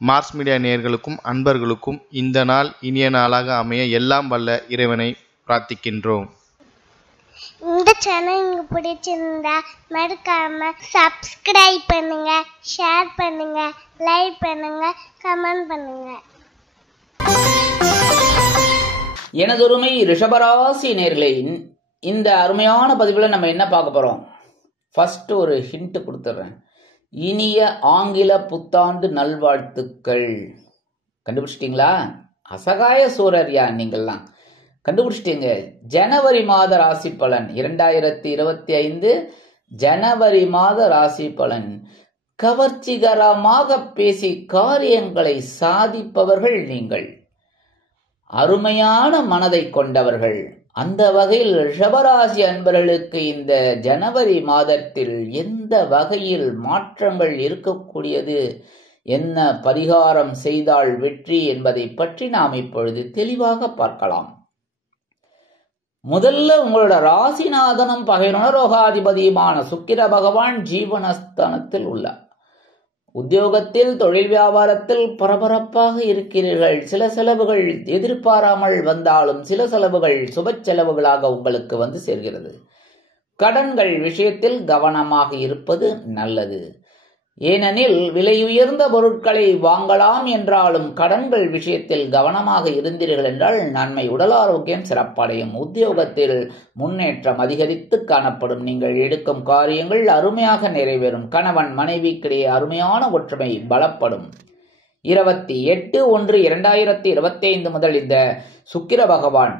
Mars media நேயர்களுக்கும் அன்பர்களுக்கும் இந்த நாள் இனிய நாளாக அமைய எல்லாம் வல்ல இறைவனை பிரார்த்திக்கின்றோம். இந்த சேனல் உங்களுக்கு பிடிச்சிருந்தா மறக்காம சப்ஸ்கிரைப் பண்ணுங்க, ஷேர் பண்ணுங்க, லைக் பண்ணுங்க, கமெண்ட் பண்ணுங்க. எனதொருமை ரிஷபராசி நேயர்களே, இந்த அருமையான பதிவில் நம்ம என்ன பார்க்க போறோம்? ஃபர்ஸ்ட் ஒரு ஹிண்ட் கொடுத்துட்றேன். இனிய ஆங்கில புத்தாண்டு நல்வாழ்த்துக்கள். கண்டுபிடிச்சிட்டிங்களா? அசகாய சூரர்யா நீங்கள்லாம் கண்டுபிடிச்சிட்டீங்க. ஜனவரி மாத ராசி பலன் 2025 ஜனவரி மாத ராசி பலன். கவர்ச்சிகரமாக பேசி காரியங்களை சாதிப்பவர்கள் நீங்கள். அருமையான மனதை கொண்டவர்கள். அந்த வகையில் ரிஷபராசி அன்பர்களுக்கு இந்த ஜனவரி மாதத்தில் எந்த வகையில் மாற்றங்கள் இருக்கக்கூடியது, என்ன பரிகாரம் செய்தால் வெற்றி என்பதை பற்றி நாம் இப்பொழுது தெளிவாக பார்க்கலாம். முதல்ல உங்களோட ராசிநாதனும் பகையுணரோகாதிபதியுமான சுக்கிர பகவான் ஜீவனஸ்தானத்தில் உள்ளார். உத்தியோகத்தில் தொழில் வியாபாரத்தில் பரபரப்பாக இருக்கிறீர்கள். சில செலவுகள் எதிர்பாராமல் வந்தாலும் சில செலவுகள் சுப செலவுகளாக உங்களுக்கு வந்து சேர்கிறது. கடன்கள் விஷயத்தில் கவனமாக இருப்பது நல்லது. ஏனெனில் விலையுயர்ந்த பொருட்களை வாங்கலாம் என்றாலும் கடன்கள் விஷயத்தில் கவனமாக இருந்தீர்கள் என்றால் நன்மை. உடல் ஆரோக்கியம் சிறப்படையும். உத்தியோகத்தில் முன்னேற்றம் அதிகரித்து காணப்படும். நீங்கள் எடுக்கும் காரியங்கள் அருமையாக நிறைவேறும். கணவன் மனைவிக்கிடையே அருமையான ஒற்றுமை பலப்படும். 28/1/2025 முதல் இந்த சுக்கிர பகவான்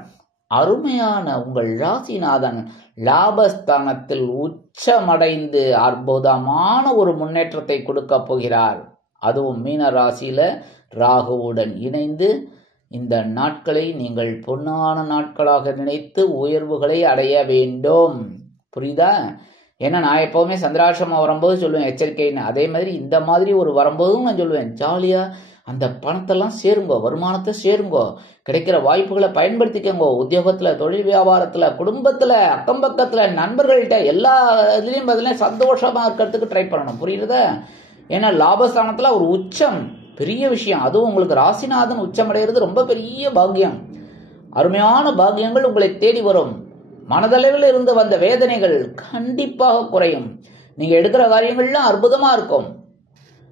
அருமையான உங்கள் ராசிநாதன் லாபஸ்தானத்தில் உச்சமடைந்து அற்புதமான ஒரு முன்னேற்றத்தை கொடுக்க போகிறார். அதுவும் மீன ராசியில ராகுவுடன் இணைந்து இந்த நாட்களை நீங்கள் பொன்னான நாட்களாக நினைத்து உயர்வுகளை அடைய வேண்டும். புரியுதா? ஏன்னா நான் எப்பவுமே சந்திராசிரமம் வரும்போது சொல்லுவேன் எச்சரிக்கைன்னு. அதே மாதிரி இந்த மாதிரி ஒரு வரும்போதும் நான் சொல்லுவேன் ஜாலியா அந்த பணத்தெல்லாம் சேருங்கோ, வருமானத்தை சேருங்கோ, கிடைக்கிற வாய்ப்புகளை பயன்படுத்திக்கோங்க. உத்தியோகத்துல, தொழில் வியாபாரத்துல, குடும்பத்துல, அக்கம் பக்கத்துல, நண்பர்கள்ட்ட எல்லா இதுலயும் பதிலையும் சந்தோஷமா இருக்கிறதுக்கு ட்ரை பண்ணணும். புரியுதா? ஏன்னா லாபஸ்தானத்துல ஒரு உச்சம் பெரிய விஷயம். அதுவும் உங்களுக்கு ராசிநாதன் உச்சம் அடைகிறது ரொம்ப பெரிய பாக்கியம். அருமையான பாக்கியங்கள் உங்களை தேடி வரும். மனதளவில் இருந்து வந்த வேதனைகள் கண்டிப்பாக குறையும். நீங்க எடுக்கிற காரியங்கள்லாம் அற்புதமா இருக்கும்.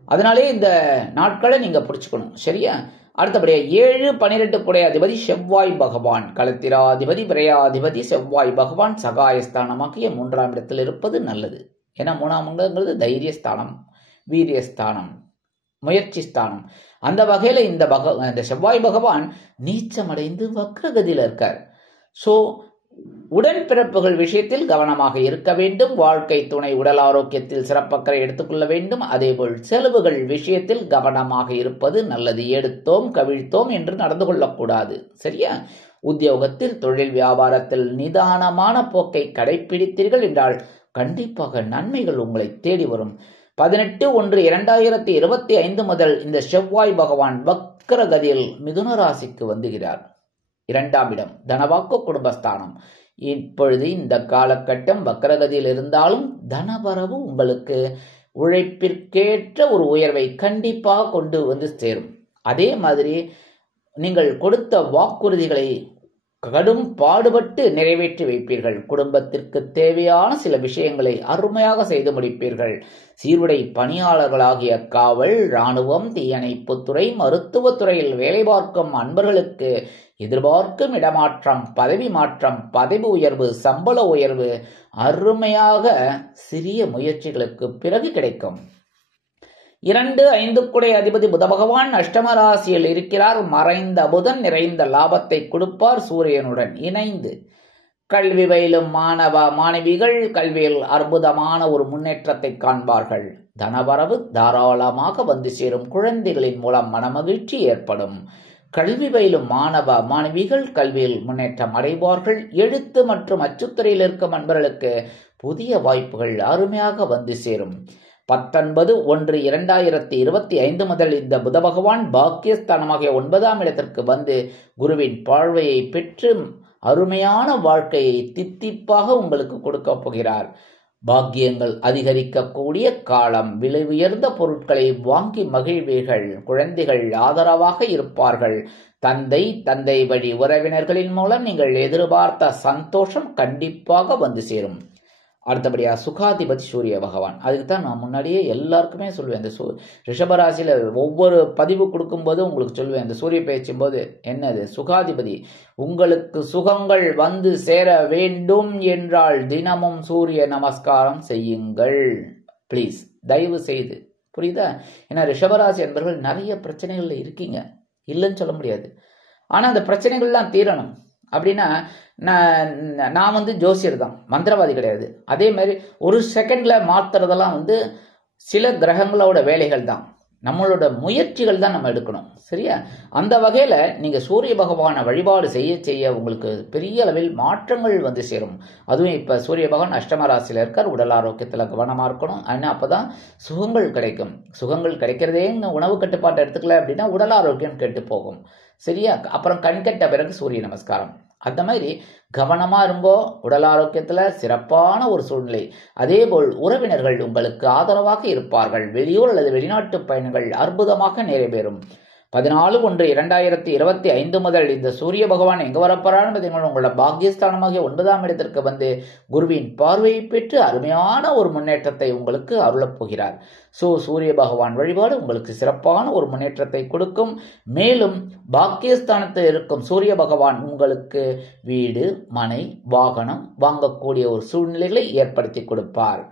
அதனாலே இந்த நாட்களை நீங்க பிடிச்சுக்கணும். சரியா? அடுத்தபடியா 7-12 குடையாதிபதி செவ்வாய் பகவான், களத்திராதிபதி விரையாதிபதி செவ்வாய் பகவான் சகாயஸ்தானமாகிய 3ஆம் இடத்தில் இருப்பது நல்லது. ஏன்னா 3ஆம் இடங்கிறது தைரியஸ்தானம், வீரியஸ்தானம், முயற்சி ஸ்தானம். அந்த வகையில இந்த செவ்வாய் பகவான் நீச்சமடைந்து வக்ரகதியில இருக்கார். சோ உடன்பிறப்புகள் விஷயத்தில் கவனமாக இருக்க வேண்டும். வாழ்க்கை துணை உடல் ஆரோக்கியத்தில் சிறப்பக்கறை எடுத்துக்கொள்ள வேண்டும். அதேபோல் செலவுகள் விஷயத்தில் கவனமாக இருப்பது நல்லது. எடுத்தோம் கவிழ்த்தோம் என்று நடந்து கொள்ளக்கூடாது. சரியா? உத்தியோகத்தில் தொழில் வியாபாரத்தில் நிதானமான போக்கை கடைபிடித்தீர்கள் என்றால் கண்டிப்பாக நன்மைகள் உங்களை தேடி வரும். 18/1/2025 முதல் இந்த செவ்வாய் பகவான் வக்ரகதியில் மிதுன ராசிக்கு வந்துகிறார். 2ஆம் இடம் தனவாக்கு குடும்பஸ்தானம். இப்பொழுது இந்த காலகட்டம் வக்ரகதியில் இருந்தாலும் தனவரவு உங்களுக்கு உழைப்பிற்கேற்ற ஒரு உயர்வை கண்டிப்பாக கொண்டு வந்து சேரும். அதே மாதிரி நீங்கள் கொடுத்த வாக்குறுதிகளை கடும் பாடுபட்டு நிறைவேற்றி வைப்பீர்கள். குடும்பத்திற்கு தேவையான சில விஷயங்களை அருமையாக செய்து முடிப்பீர்கள். சீருடை பணியாளர்களாகிய காவல், இராணுவம், தீயணைப்புத்துறை, மருத்துவத்துறையில் வேலை பார்க்கும் அன்பர்களுக்கு எதிர்பார்க்கும் இடமாற்றம், பதவி மாற்றம், பதவி உயர்வு, சம்பள உயர்வு அருமையாக சிறிய முயற்சிகளுக்கு பிறகு கிடைக்கும். 2-5 குடை அதிபதி புத பகவான் அஷ்டம ராசியில் இருக்கிறார். மறைந்த புதன் நிறைந்த லாபத்தை கொடுப்பார் சூரியனுடன் இணைந்து. கல்வி பயிலும் மாணவ மாணவிகள் கல்வியில் அற்புதமான ஒரு முன்னேற்றத்தை காண்பார்கள். தனவரவு தாராளமாக வந்து சேரும். குழந்தைகளின் மூலம் மனமகிழ்ச்சி ஏற்படும். கல்வி பயிலும் மாணவ மாணவிகள் கல்வியில் முன்னேற்றம் அடைவார்கள். எழுத்து மற்றும் அச்சுத்துறையில் இருக்கும் அன்பர்களுக்கு புதிய வாய்ப்புகள் அருமையாக வந்து சேரும். 19/1/2025 முதல் இந்த புத பகவான் பாக்கியஸ்தானமாகிய 9ஆம் இடத்திற்கு வந்து குருவின் பார்வையை பெற்று அருமையான வாழ்க்கையை தித்திப்பாக உங்களுக்கு கொடுக்க போகிறார். பாக்கியங்கள் அதிகரிக்கக்கூடிய காலம். விலை உயர்ந்த பொருட்களை வாங்கி மகிழ்வீர்கள். குழந்தைகள் ஆதரவாக இருப்பார்கள். தந்தை வழி உறவினர்களின் மூலம் நீங்கள் எதிர்பார்த்த சந்தோஷம் கண்டிப்பாக வந்து சேரும். அடுத்தபடியா சுகாதிபதி சூரிய பகவான். அதுக்கு தான் நான் முன்னாடியே எல்லாருக்குமே சொல்லுவேன். இந்த ரிஷபராசியில ஒவ்வொரு பதிவு கொடுக்கும்போது உங்களுக்கு சொல்லுவேன், இந்த சூரிய பயிற்சியும் போது என்னது சுகாதிபதி. உங்களுக்கு சுகங்கள் வந்து சேர வேண்டும் என்றால் தினமும் சூரிய நமஸ்காரம் செய்யுங்கள் ப்ளீஸ், தயவு செய்து. புரியுதா? ஏன்னா ரிஷபராசி என்பவர்கள் நிறைய பிரச்சனைகள்ல இருக்கீங்க, இல்லைன்னு சொல்ல முடியாது. ஆனா அந்த பிரச்சனைகள்லாம் தீரணும் அப்படின்னா நான் ஜோசியர் தான், மந்திரவாதி கிடையாது. அதே மாதிரி ஒரு செகண்ட்ல மாத்துறதெல்லாம் சில கிரகங்களோட வேலைகள் தான், நம்மளோட முயற்சிகள் தான் நம்ம எடுக்கணும். சரியா? அந்த வகையில நீங்க சூரிய பகவானை வழிபாடு செய்ய உங்களுக்கு பெரிய அளவில் மாற்றங்கள் வந்து சேரும். அதுவும் இப்ப சூரிய பகவான் அஷ்டம ராசியில இருக்கார். உடல் ஆரோக்கியத்துல கவனமா இருக்கணும். ஏன்னா அப்பதான் சுகங்கள் கிடைக்கும். சுகங்கள் கிடைக்கிறதே உணவு கட்டுப்பாட்டை எடுத்துக்கல அப்படின்னா உடல் ஆரோக்கியம் கெட்டு போகும். சரியா? அப்புறம் கண்கட்ட பிறகு சூரிய நமஸ்காரம். அந்த மாதிரி கவனமா இருங்கோ. உடல் ஆரோக்கியத்துல சிறப்பான ஒரு சூழ்நிலை. அதே போல் உறவினர்கள் உங்களுக்கு ஆதரவாக இருப்பார்கள். வெளியூர் அல்லது வெளிநாட்டு பயணங்கள் அற்புதமாக நிறைவேறும். 14/1/2025 முதல் இந்த சூரிய பகவான் எங்க வரப்போறான்னு பார்த்தீங்கன்னா உங்களோட பாக்கியஸ்தானமாகிய 9ஆம் இடத்திற்கு வந்து குருவின் பார்வையை பெற்று அருமையான ஒரு முன்னேற்றத்தை உங்களுக்கு அருளப் போகிறார். சூரிய பகவான் வழிபாடு உங்களுக்கு சிறப்பான ஒரு முன்னேற்றத்தை கொடுக்கும். மேலும் பாக்கியஸ்தானத்தில் இருக்கும் சூரிய பகவான் உங்களுக்கு வீடு, மனை, வாகனம் வாங்கக்கூடிய ஒரு சூழ்நிலைகளை ஏற்படுத்தி கொடுப்பார்.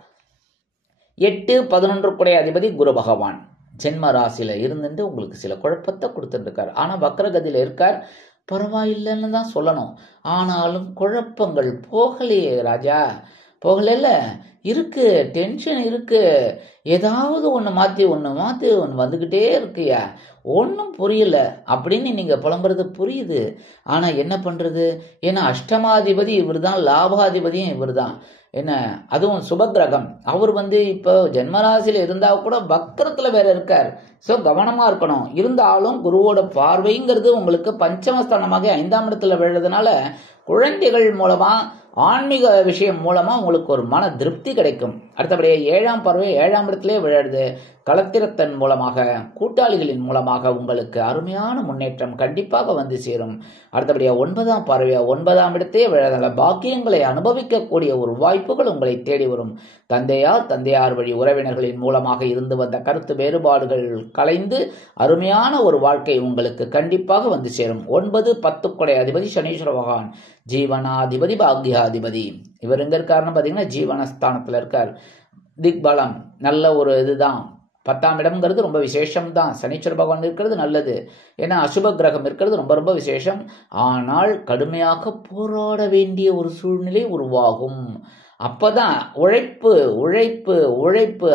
8, 11 குடை அதிபதி குரு பகவான் ஜென்ம ராசியில இருந்துட்டு உங்களுக்கு சில குழப்பத்தை கொடுத்துட்டு இருக்கார். ஆனா வக்ரகதியில இருக்கார், பரவாயில்லைன்னு தான் சொல்லணும். ஆனாலும் குழப்பங்கள் போகலையே ராஜா, போகல இருக்கு, டென்ஷன் இருக்கு. ஏதாவது ஒன்று மாற்றி ஒன்று வந்துக்கிட்டே இருக்குயா, ஒன்றும் புரியல அப்படின்னு நீங்கள் புலம்புறது புரியுது. ஆனால் என்ன பண்ணுறது? ஏன்னா அஷ்டமாதிபதி இவர் தான், லாபாதிபதியும் இவர் தான். என்ன, அதுவும் சுபகிரகம். அவர் இப்போ ஜென்மராசியில் இருந்தால் கூட வக்கரத்தில் வேற இருக்கார். ஸோ கவனமாக இருக்கணும். இருந்தாலும் குருவோட பார்வைங்கிறது உங்களுக்கு பஞ்சமஸ்தானமாக 5ஆம் இடத்துல விழுறதுனால குழந்தைகள் மூலமா, ஆன்மீக விஷயம் மூலமா உங்களுக்கு ஒரு மன திருப்தி கிடைக்கும். அடுத்தபடியே 7ஆம் பார்வை 7ஆம் இடத்திலே விழுறது. களத்திரத்தன் மூலமாக, கூட்டாளிகளின் மூலமாக உங்களுக்கு அருமையான முன்னேற்றம் கண்டிப்பாக வந்து சேரும். அடுத்தபடியா 9ஆம் பார்வையா 9ஆம் இடத்தையே விழுறதால பாக்கியங்களை அனுபவிக்கக்கூடிய ஒரு வாய்ப்புகள் உங்களை தேடி வரும். தந்தையார் வழி உறவினர்களின் மூலமாக இருந்து வந்த கருத்து வேறுபாடுகள் கலைந்து அருமையான ஒரு வாழ்க்கை உங்களுக்கு கண்டிப்பாக வந்து சேரும். 9, 10 குடை அதிபதி சனீஸ்வர பகவான் ஜீவனாதிபதி, பாக்யாதிபதி. இவர் எங்க இருக்காருன்னு பாத்தீங்கன்னா ஜீவனஸ்தானத்துல இருக்கார். திக்பலம் நல்ல ஒரு இதுதான். 10ஆம் இடம்ங்கிறது ரொம்ப விசேஷம் தான். சனீஸ்வர பகவான் இருக்கிறது நல்லது. ஏன்னா அசுப கிரகம் இருக்கிறது ரொம்ப ரொம்ப விசேஷம். ஆனால் கடுமையாக போராட வேண்டிய ஒரு சூழ்நிலை உருவாகும். அப்பதான் உழைப்பு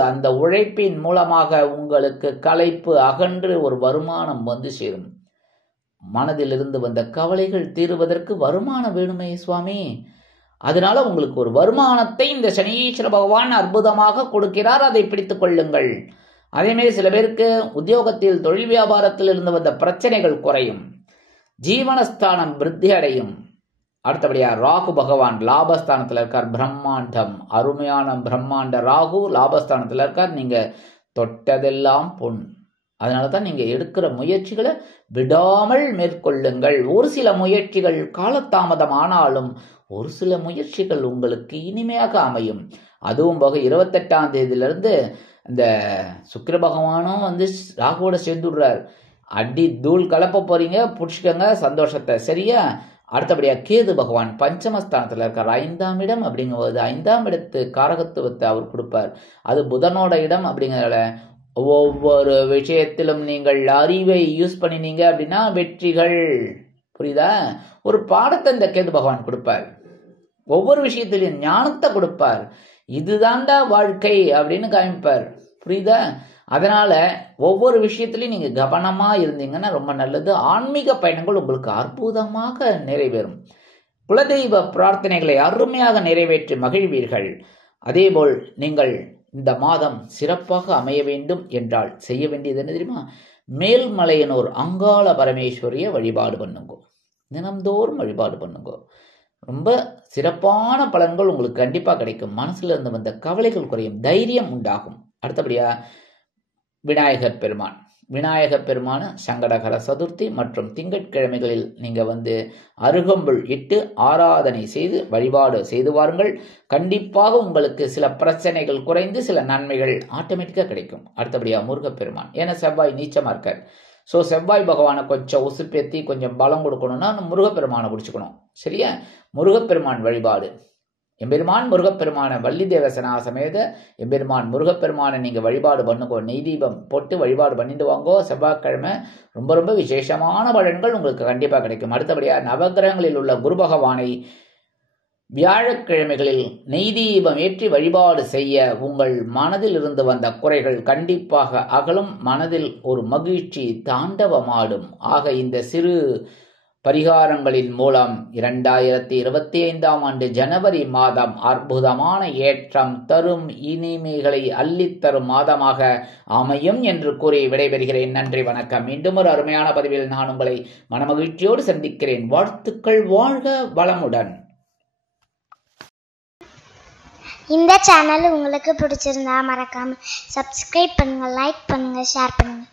அந்த உழைப்பின் மூலமாக உங்களுக்கு களைப்பு அகன்று ஒரு வருமானம் வந்து சேரும். மனதில் இருந்து வந்த கவலைகள் தீருவதற்கு வருமானம் வேணுமே சுவாமி. அதனால உங்களுக்கு ஒரு வருமானத்தை இந்த சனீஸ்வர பகவான் அற்புதமாக கொடுக்கிறார். அதை பிடித்துக் கொள்ளுங்கள். அதேமாதிரி சில பேருக்கு உத்தியோகத்தில், தொழில் வியாபாரத்தில் இருந்து வந்த பிரச்சனைகள் குறையும். ஜீவனஸ்தானம் விருத்தி அடையும். அடுத்தபடியா ராகு பகவான் லாபஸ்தானத்தில் இருக்கார். பிரம்மாண்டம், அருமையான பிரம்மாண்ட ராகு லாபஸ்தானத்தில் இருக்கார். நீங்க தொட்டதெல்லாம் பொன். அதனாலதான் நீங்க எடுக்கிற முயற்சிகளை விடாமல் மேற்கொள்ளுங்கள். ஒரு சில முயற்சிகள் காலதாமதம் ஆனாலும் ஒரு சில முயற்சிகள் உங்களுக்கு இனிமையாக அமையும். அதுவும் போக 28ஆம் தேதியிலிருந்து இந்த சுக்கிர பகவானும் ராகுவோட சேர்ந்துடுறார். அடி தூள் கலப்ப போறீங்க, புடிச்சுக்கங்க சந்தோஷத்தை. சரியா? அடுத்தபடியா கேது பகவான் பஞ்சமஸ்தானத்துல இருக்கார். 5ஆம் இடம் அப்படிங்கும்போது 5ஆம் இடத்து காரகத்துவத்தை அவர் கொடுப்பார். அது புதனோட இடம் அப்படிங்கிறதால ஒவ்வொரு விஷயத்திலும் நீங்கள் அறிவை யூஸ் பண்ணினீங்க அப்படின்னா வெற்றிகள். புரியுதா? ஒரு பாடத்தை இந்த கேது பகவான் கொடுப்பார். ஒவ்வொரு விஷயத்திலையும் ஞானத்தை கொடுப்பார். இதுதான்டா வாழ்க்கை அப்படின்னு காமிப்பார். புரியுதா? அதனால ஒவ்வொரு விஷயத்திலையும் நீங்க கவனமா இருந்தீங்கன்னா ரொம்ப நல்லது. ஆன்மீக பயணங்கள் உங்களுக்கு அற்புதமாக நிறைவேறும். குலதெய்வ பிரார்த்தனைகளை அருமையாக நிறைவேற்றி மகிழ்வீர்கள். அதேபோல் நீங்கள் இந்த மாதம் சிறப்பாக அமைய வேண்டும் என்றால் செய்ய வேண்டியது என்ன தெரியுமா? மேல்மலையனூர் அங்காள பரமேஸ்வரிய வழிபாடு பண்ணுங்க. தினம்தோறும் வழிபாடு பண்ணுங்க. ரொம்ப சிறப்பான பலன்கள் உங்களுக்கு கண்டிப்பா கிடைக்கும். மனசுல இருந்து வந்த கவலைகள் குறையும், தைரியம் உண்டாகும். அடுத்தபடியா விநாயகர் பெருமான். விநாயகர் பெருமான சங்கடகர சதுர்த்தி மற்றும் திங்கட்கிழமைகளில் நீங்க அருகம்புல் இட்டு ஆராதனை செய்து வழிபாடு செய்து வாருங்கள். கண்டிப்பாக உங்களுக்கு சில பிரச்சனைகள் குறைந்து சில நன்மைகள் ஆட்டோமேட்டிக்கா கிடைக்கும். அடுத்தபடியா முருகப்பெருமான். ஏன்னா செவ்வாய் நீச்சமா இருக்கார். ஸோ செவ்வாய் பகவானை கொஞ்சம் உசுப்பேத்தி கொஞ்சம் பலம் கொடுக்கணும்னா முருகப்பெருமானை பிடிச்சிக்கணும். சரியா? முருகப்பெருமான் வழிபாடு. எம்பெருமான் முருகப்பெருமான வள்ளி தேவசனா சமேத எம்பெருமான் முருகப்பெருமானை நீங்க வழிபாடு பண்ணுங்கோ. நெய் தீபம் போட்டு வழிபாடு பண்ணிட்டு வாங்கோ. செவ்வாய்க்கிழமை ரொம்ப ரொம்ப விசேஷமான பலன்கள் உங்களுக்கு கண்டிப்பா கிடைக்கும். அடுத்தபடியா நவகிரகங்களில் உள்ள குரு பகவானை வியாழக்கிழமைகளில் நெய் தீபம் ஏற்றி வழிபாடு செய்ய உங்கள் மனதில் இருந்து வந்த குறைகள் கண்டிப்பாக அகலும். மனதில் ஒரு மகிழ்ச்சி தாண்டவமாடும். ஆக இந்த சிறு பரிகாரங்களின் மூலம் 2025ஆம் ஆண்டு ஜனவரி மாதம் அற்புதமான ஏற்றம் தரும், இனிமைகளை அள்ளித்தரும் மாதமாக அமையும் என்று கூறி விடைபெறுகிறேன். நன்றி, வணக்கம். மீண்டும் ஒரு அருமையான பதிவில் நான் உங்களை மனமகிழ்ச்சியோடு சந்திக்கிறேன். வாழ்த்துக்கள். வாழ்க வளமுடன். இந்த சேனல் உங்களுக்கு பிடிச்சிருந்தா மறக்காம சப்ஸ்கிரைப் பண்ணுங்க, லைக் பண்ணுங்க, ஷேர் பண்ணுங்க.